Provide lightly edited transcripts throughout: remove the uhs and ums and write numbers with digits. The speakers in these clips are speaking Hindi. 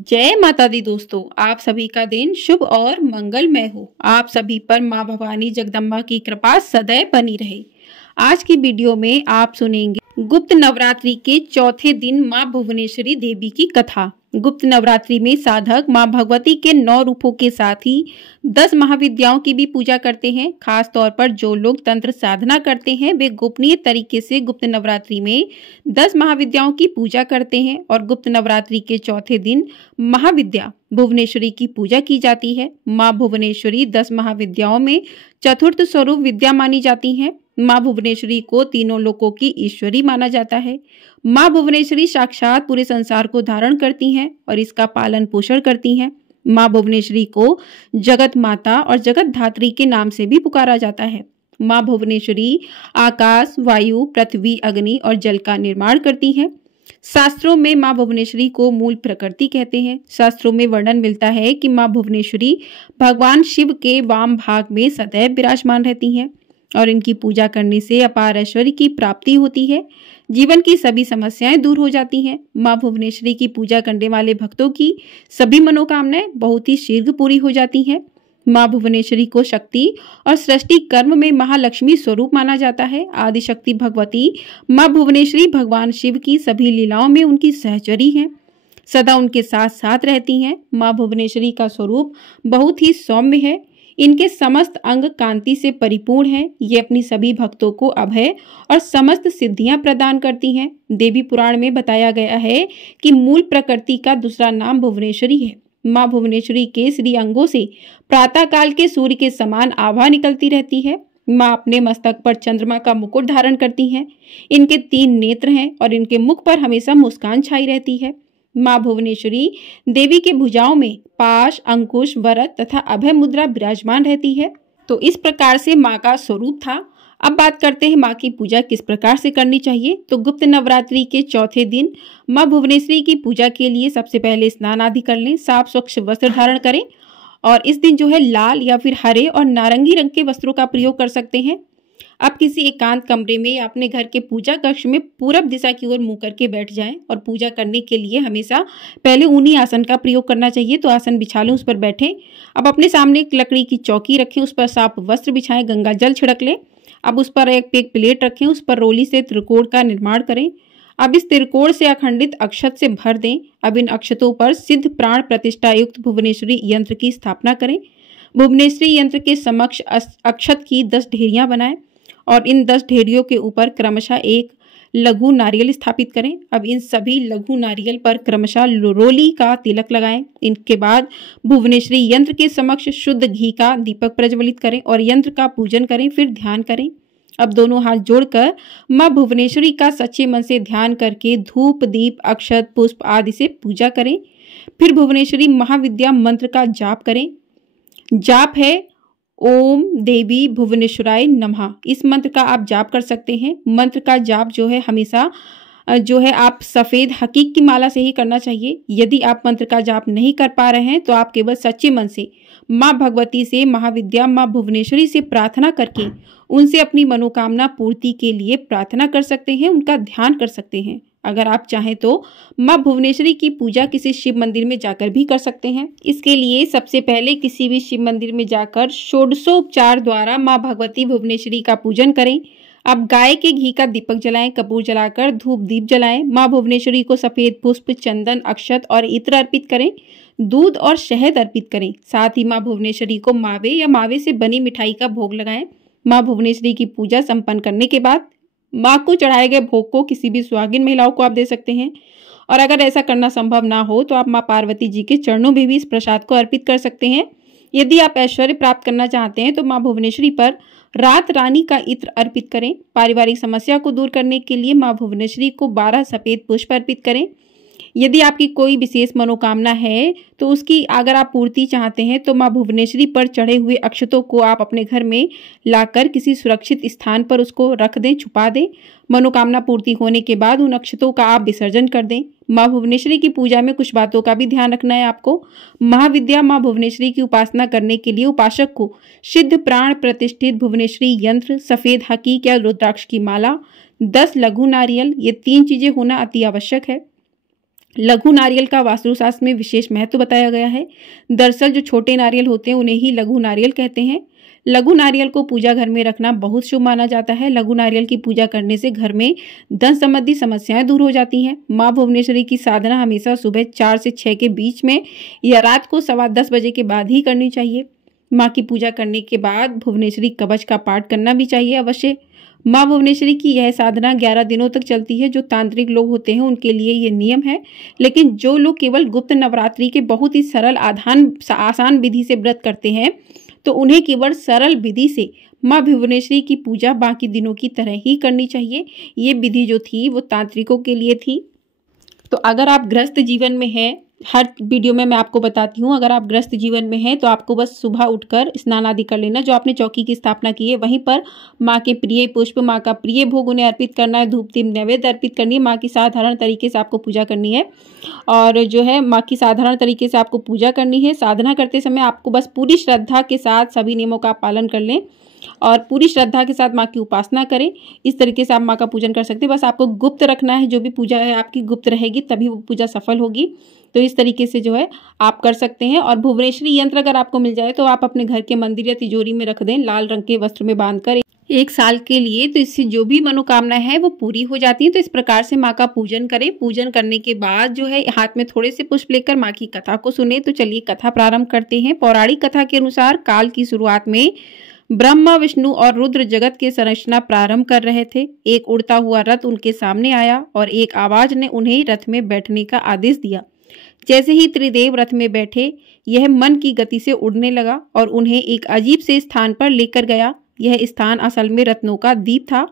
जय माता दी दोस्तों, आप सभी का दिन शुभ और मंगलमय हो। आप सभी पर माँ भवानी जगदम्बा की कृपा सदैव बनी रहे। आज की वीडियो में आप सुनेंगे गुप्त नवरात्रि के चौथे दिन माँ भुवनेश्वरी देवी की कथा। गुप्त नवरात्रि में साधक माँ भगवती के 9 रूपों के साथ ही 10 महाविद्याओं की भी पूजा करते हैं। खास तौर पर जो लोग तंत्र साधना करते हैं वे गोपनीय तरीके से गुप्त नवरात्रि में 10 महाविद्याओं की पूजा करते हैं और गुप्त नवरात्रि के चौथे दिन महाविद्या भुवनेश्वरी की पूजा की जाती है। माँ भुवनेश्वरी 10 महाविद्याओं में चतुर्थ स्वरूप विद्या मानी जाती हैं। माँ भुवनेश्वरी को तीनों लोकों की ईश्वरी माना जाता है। माँ भुवनेश्वरी साक्षात पूरे संसार को धारण करती हैं और इसका पालन पोषण करती हैं। माँ भुवनेश्वरी को जगत माता और जगत धात्री के नाम से भी पुकारा जाता है। माँ भुवनेश्वरी आकाश, वायु, पृथ्वी, अग्नि और जल का निर्माण करती हैं। शास्त्रों में माँ भुवनेश्वरी को मूल प्रकृति कहते हैं। शास्त्रों में वर्णन मिलता है कि माँ भुवनेश्वरी भगवान शिव के वाम भाग में सदैव विराजमान रहती हैं और इनकी पूजा करने से अपार ऐश्वर्य की प्राप्ति होती है। जीवन की सभी समस्याएं दूर हो जाती हैं। माँ भुवनेश्वरी की पूजा करने वाले भक्तों की सभी मनोकामनाएं बहुत ही शीघ्र पूरी हो जाती हैं। माँ भुवनेश्वरी को शक्ति और सृष्टि कर्म में महालक्ष्मी स्वरूप माना जाता है। आदिशक्ति भगवती माँ भुवनेश्वरी भगवान शिव की सभी लीलाओं में उनकी सहचरी हैं, सदा उनके साथ साथ रहती हैं। माँ भुवनेश्वरी का स्वरूप बहुत ही सौम्य है। इनके समस्त अंग कांति से परिपूर्ण हैं। ये अपनी सभी भक्तों को अभय और समस्त सिद्धियां प्रदान करती हैं। देवी पुराण में बताया गया है कि मूल प्रकृति का दूसरा नाम भुवनेश्वरी है। माँ भुवनेश्वरी के श्री अंगों से प्रातः काल के सूर्य के समान आभा निकलती रहती है। माँ अपने मस्तक पर चंद्रमा का मुकुट धारण करती हैं। इनके 3 नेत्र हैं और इनके मुख पर हमेशा मुस्कान छाई रहती है। माँ भुवनेश्वरी देवी के भुजाओं में पाश, अंकुश, वरद तथा अभय मुद्रा विराजमान रहती है। तो इस प्रकार से माँ का स्वरूप था। अब बात करते हैं माँ की पूजा किस प्रकार से करनी चाहिए। तो गुप्त नवरात्रि के चौथे दिन माँ भुवनेश्वरी की पूजा के लिए सबसे पहले स्नान आदि कर लें, साफ स्वच्छ वस्त्र धारण करें और इस दिन जो है लाल या फिर हरे और नारंगी रंग के वस्त्रों का प्रयोग कर सकते हैं। आप किसी एकांत कमरे में या अपने घर के पूजा कक्ष में पूरब दिशा की ओर मुंह करके बैठ जाएं और पूजा करने के लिए हमेशा पहले ऊनी आसन का प्रयोग करना चाहिए। तो आसन बिछा लें, उस पर बैठें। अब अपने सामने एक लकड़ी की चौकी रखें, उस पर साफ वस्त्र बिछाएं, गंगा जल छिड़क लें। अब उस पर एक प्लेट रखें, उस पर रोली से त्रिकोण का निर्माण करें। अब इस त्रिकोण से अखंडित अक्षत से भर दें। अब इन अक्षतों पर सिद्ध प्राण प्रतिष्ठा युक्त भुवनेश्वरी यंत्र की स्थापना करें। भुवनेश्वरी यंत्र के समक्ष अक्षत की 10 ढेरियां बनाएं और इन 10 ढेरियों के ऊपर क्रमशः एक लघु नारियल स्थापित करें। अब इन सभी लघु नारियल पर क्रमशः रोली का तिलक लगाएं। इनके बाद भुवनेश्वरी यंत्र के समक्ष शुद्ध घी का दीपक प्रज्वलित करें और यंत्र का पूजन करें, फिर ध्यान करें। अब दोनों हाथ जोड़कर माँ भुवनेश्वरी का सच्चे मन से ध्यान करके धूप, दीप, अक्षत, पुष्प आदि से पूजा करें। फिर भुवनेश्वरी महाविद्या मंत्र का जाप करें। जाप है ओम देवी भुवनेश्वराय नमः। इस मंत्र का आप जाप कर सकते हैं। मंत्र का जाप जो है हमेशा जो है आप सफेद हकीक की माला से ही करना चाहिए। यदि आप मंत्र का जाप नहीं कर पा रहे हैं तो आप केवल सच्चे मन से माँ भगवती से, महाविद्या माँ भुवनेश्वरी से प्रार्थना करके उनसे अपनी मनोकामना पूर्ति के लिए प्रार्थना कर सकते हैं, उनका ध्यान कर सकते हैं। अगर आप चाहें तो माँ भुवनेश्वरी की पूजा किसी शिव मंदिर में जाकर भी कर सकते हैं। इसके लिए सबसे पहले किसी भी शिव मंदिर में जाकर षोडशोपचार द्वारा माँ भगवती भुवनेश्वरी का पूजन करें। अब गाय के घी का दीपक जलाएं, कपूर जलाकर धूप दीप जलाएं। माँ भुवनेश्वरी को सफेद पुष्प, चंदन, अक्षत और इत्र अर्पित करें। दूध और शहद अर्पित करें। साथ ही माँ भुवनेश्वरी को मावे या मावे से बनी मिठाई का भोग लगाएं। माँ भुवनेश्वरी की पूजा संपन्न करने के बाद माँ को चढ़ाए गए भोग को किसी भी सुहागिन महिलाओं को आप दे सकते हैं और अगर ऐसा करना संभव ना हो तो आप माँ पार्वती जी के चरणों में भी इस प्रसाद को अर्पित कर सकते हैं। यदि आप ऐश्वर्य प्राप्त करना चाहते हैं तो माँ भुवनेश्वरी पर रात रानी का इत्र अर्पित करें। पारिवारिक समस्या को दूर करने के लिए माँ भुवनेश्वरी को 12 सफेद पुष्प अर्पित करें। यदि आपकी कोई विशेष मनोकामना है तो उसकी अगर आप पूर्ति चाहते हैं तो माँ भुवनेश्वरी पर चढ़े हुए अक्षतों को आप अपने घर में लाकर किसी सुरक्षित स्थान पर उसको रख दें, छुपा दें। मनोकामना पूर्ति होने के बाद उन अक्षतों का आप विसर्जन कर दें। माँ भुवनेश्वरी की पूजा में कुछ बातों का भी ध्यान रखना है आपको। महाविद्या माँ भुवनेश्वरी की उपासना करने के लिए उपासक को सिद्ध प्राण प्रतिष्ठित भुवनेश्वरी यंत्र, सफेद हकीक या रुद्राक्ष की माला, 10 लघु नारियल, ये 3 चीजें होना अति आवश्यक है। लघु नारियल का वास्तुशास्त्र में विशेष महत्व बताया गया है। दरअसल जो छोटे नारियल होते हैं उन्हें ही लघु नारियल कहते हैं। लघु नारियल को पूजा घर में रखना बहुत शुभ माना जाता है। लघु नारियल की पूजा करने से घर में धन संबंधी समस्याएं दूर हो जाती हैं। माँ भुवनेश्वरी की साधना हमेशा सुबह 4 से 6 के बीच में या रात को 10:15 बजे के बाद ही करनी चाहिए। माँ की पूजा करने के बाद भुवनेश्वरी कवच का पाठ करना भी चाहिए अवश्य। माँ भुवनेश्वरी की यह साधना 11 दिनों तक चलती है। जो तांत्रिक लोग होते हैं उनके लिए ये नियम है, लेकिन जो लोग केवल गुप्त नवरात्रि के बहुत ही सरल आसान विधि से व्रत करते हैं तो उन्हें केवल सरल विधि से माँ भुवनेश्वरी की पूजा बाकी दिनों की तरह ही करनी चाहिए। ये विधि जो थी वो तांत्रिकों के लिए थी। तो अगर आप गृहस्थ जीवन में हैं, हर वीडियो में मैं आपको बताती हूँ, अगर आप गृहस्थ जीवन में हैं तो आपको बस सुबह उठकर स्नान आदि कर लेना। जो आपने चौकी की स्थापना की है वहीं पर माँ के प्रिय पुष्प, माँ का प्रिय भोग उन्हें अर्पित करना है। धूप दीप नैवेद्य अर्पित करनी है। माँ की साधारण तरीके से आपको पूजा करनी है और जो है माँ की साधारण तरीके से आपको पूजा करनी है। साधना करते समय आपको बस पूरी श्रद्धा के साथ सभी नियमों का पालन कर लें और पूरी श्रद्धा के साथ माँ की उपासना करें। इस तरीके से आप माँ का पूजन कर सकते हैं। बस आपको गुप्त रखना है, जो भी पूजा है आपकी गुप्त रहेगी तभी वो पूजा सफल होगी। तो इस तरीके से जो है आप कर सकते हैं। और भुवनेश्वरी यंत्र अगर आपको मिल जाए तो आप अपने घर के मंदिर या तिजोरी में रख दें, लाल रंग के वस्त्र में बांधकर 1 साल के लिए। तो इससे जो भी मनोकामना है वो पूरी हो जाती है। तो इस प्रकार से माँ का पूजन करें। पूजन करने के बाद जो है हाथ में थोड़े से पुष्प लेकर माँ की कथा को सुने। तो चलिए कथा प्रारंभ करते हैं। पौराणिक कथा के अनुसार काल की शुरुआत में ब्रह्मा, विष्णु और रुद्र जगत की संरचना प्रारंभ कर रहे थे। एक उड़ता हुआ रथ उनके सामने आया और एक आवाज ने उन्हें रथ में बैठने का आदेश दिया। जैसे ही त्रिदेव रथ में बैठे, यह मन की गति से उड़ने लगा और उन्हें एक अजीब से स्थान पर लेकर गया। यह स्थान असल में रत्नों का द्वीप था,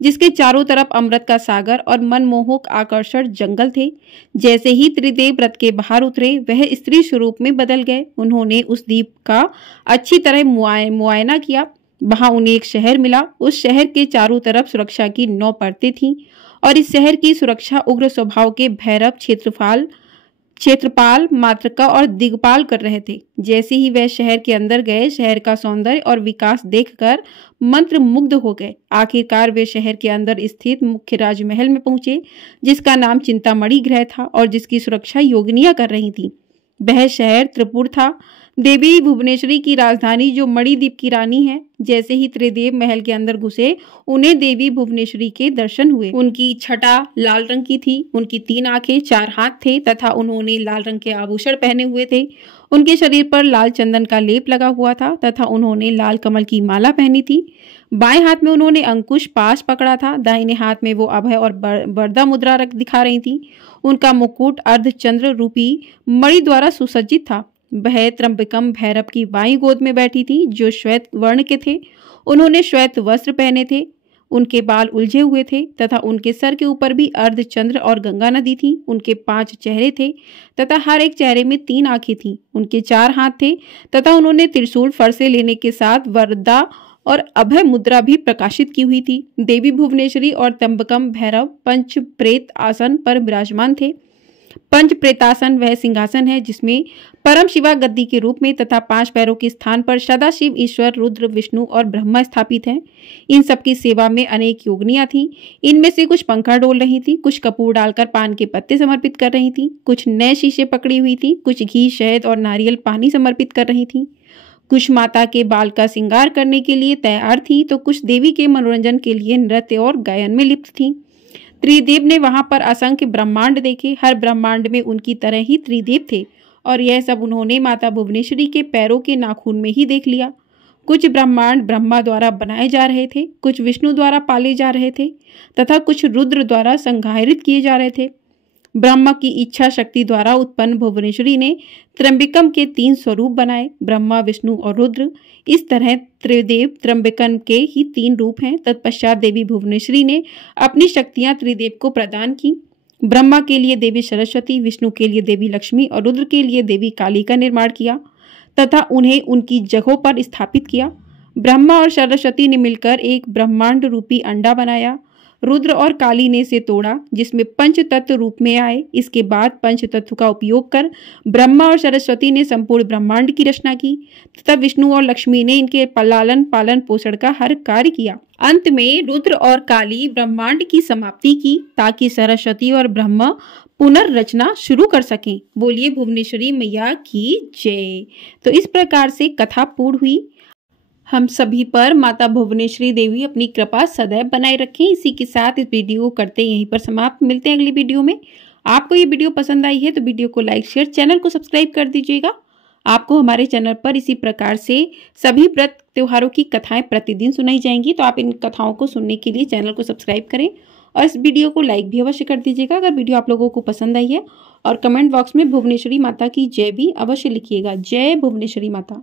जिसके चारों तरफ अमृत का सागर और मनमोहक आकर्षण जंगल थे। जैसे ही त्रिदेव रथ के बाहर उतरे, वह स्त्री स्वरूप में बदल गए। उन्होंने उस द्वीप का अच्छी तरह मुआयना किया। वहां उन्हें एक शहर मिला। उस शहर के चारों तरफ सुरक्षा की 9 परतें थीं और इस शहर की सुरक्षा उग्र स्वभाव के भैरव क्षेत्रपाल, मातृका और दिग्पाल कर रहे थे। जैसे ही वह शहर के अंदर गए, शहर का सौंदर्य और विकास देखकर मंत्र मुग्ध हो गए। आखिरकार वे शहर के अंदर स्थित मुख्य राजमहल में पहुंचे, जिसका नाम चिंतामणि गृह था और जिसकी सुरक्षा योगिनियां कर रही थी। वह शहर त्रिपुर था, देवी भुवनेश्वरी की राजधानी, जो मणिद्वीप की रानी है। जैसे ही त्रिदेव महल के अंदर घुसे, उन्हें देवी भुवनेश्वरी के दर्शन हुए। उनकी छटा लाल रंग की थी, उनकी 3 आंखें, 4 हाथ थे तथा उन्होंने लाल रंग के आभूषण पहने हुए थे। उनके शरीर पर लाल चंदन का लेप लगा हुआ था तथा उन्होंने लाल कमल की माला पहनी थी। बाएं हाथ में उन्होंने अंकुश पाश पकड़ा था। दाहिने हाथ में वो अभय और वरदा मुद्रा दिखा रही थी। उनका मुकुट अर्धचंद्र रूपी मणि द्वारा सुसज्जित था। वह त्र्यंबकम भैरव की बाईं गोद में बैठी थी, जो श्वेत वर्ण के थे। उन्होंने श्वेत वस्त्र पहने थे। उनके बाल उलझे हुए थे तथा उनके सर के ऊपर भी अर्धचंद्र और गंगा नदी थी। उनके 5 चेहरे थे तथा हर एक चेहरे में 3 आंखें थीं। उनके 4 हाथ थे तथा उन्होंने त्रिशूल फरसे लेने के साथ वरदा और अभय मुद्रा भी प्रकाशित की हुई थी। देवी भुवनेश्वरी और त्र्यंबकम भैरव पंच प्रेत आसन पर विराजमान थे। पंच प्रेतासन वह सिंहासन है जिसमें परम शिवा गद्दी के रूप में तथा 5 पैरों के स्थान पर सदाशिव, ईश्वर, रुद्र, विष्णु और ब्रह्मा स्थापित हैं। इन सबकी सेवा में अनेक योगिनियां थीं। इनमें से कुछ पंखा डोल रही थी, कुछ कपूर डालकर पान के पत्ते समर्पित कर रही थी, कुछ नए शीशे पकड़ी हुई थी, कुछ घी, शहद और नारियल पानी समर्पित कर रही थी, कुछ माता के बाल का श्रृंगार करने के लिए तैयार थी, तो कुछ देवी के मनोरंजन के लिए नृत्य और गायन में लिप्त थी। त्रिदेव ने वहां पर असंख्य ब्रह्मांड देखे। हर ब्रह्मांड में उनकी तरह ही त्रिदेव थे और यह सब उन्होंने माता भुवनेश्वरी के पैरों के नाखून में ही देख लिया। कुछ ब्रह्मांड ब्रह्मा द्वारा बनाए जा रहे थे, कुछ विष्णु द्वारा पाले जा रहे थे तथा कुछ रुद्र द्वारा संघारित किए जा रहे थे। ब्रह्मा की इच्छा शक्ति द्वारा उत्पन्न भुवनेश्वरी ने त्र्यंबकम के 3 स्वरूप बनाए, ब्रह्मा, विष्णु और रुद्र। इस तरह त्रिदेव त्र्यंबकम के ही 3 रूप हैं। तत्पश्चात देवी भुवनेश्वरी ने अपनी शक्तियां त्रिदेव को प्रदान की। ब्रह्मा के लिए देवी सरस्वती, विष्णु के लिए देवी लक्ष्मी और रुद्र के लिए देवी काली का निर्माण किया तथा उन्हें उनकी जगहों पर स्थापित किया। ब्रह्मा और सरस्वती ने मिलकर एक ब्रह्मांड रूपी अंडा बनाया। रुद्र और काली ने इसे तोड़ा, जिसमें पंच तत्व रूप में आए। इसके बाद पंच तत्व का उपयोग कर ब्रह्मा और सरस्वती ने संपूर्ण ब्रह्मांड की रचना की तथा विष्णु और लक्ष्मी ने इनके लालन पालन पोषण का हर कार्य किया। अंत में रुद्र और काली ब्रह्मांड की समाप्ति की ताकि सरस्वती और ब्रह्मा पुनर्रचना शुरू कर सकें। बोलिए भुवनेश्वरी मैया की जय। तो इस प्रकार से कथा पूर्ण हुई। हम सभी पर माता भुवनेश्वरी देवी अपनी कृपा सदैव बनाए रखें। इसी के साथ इस वीडियो को करते यहीं पर समाप्त। मिलते हैं अगली वीडियो में। आपको ये वीडियो पसंद आई है तो वीडियो को लाइक शेयर, चैनल को सब्सक्राइब कर दीजिएगा। आपको हमारे चैनल पर इसी प्रकार से सभी व्रत त्योहारों की कथाएं प्रतिदिन सुनाई जाएंगी, तो आप इन कथाओं को सुनने के लिए चैनल को सब्सक्राइब करें और इस वीडियो को लाइक भी अवश्य कर दीजिएगा अगर वीडियो आप लोगों को पसंद आई है। और कमेंट बॉक्स में भुवनेश्वरी माता की जय भी अवश्य लिखिएगा। जय भुवनेश्वरी माता।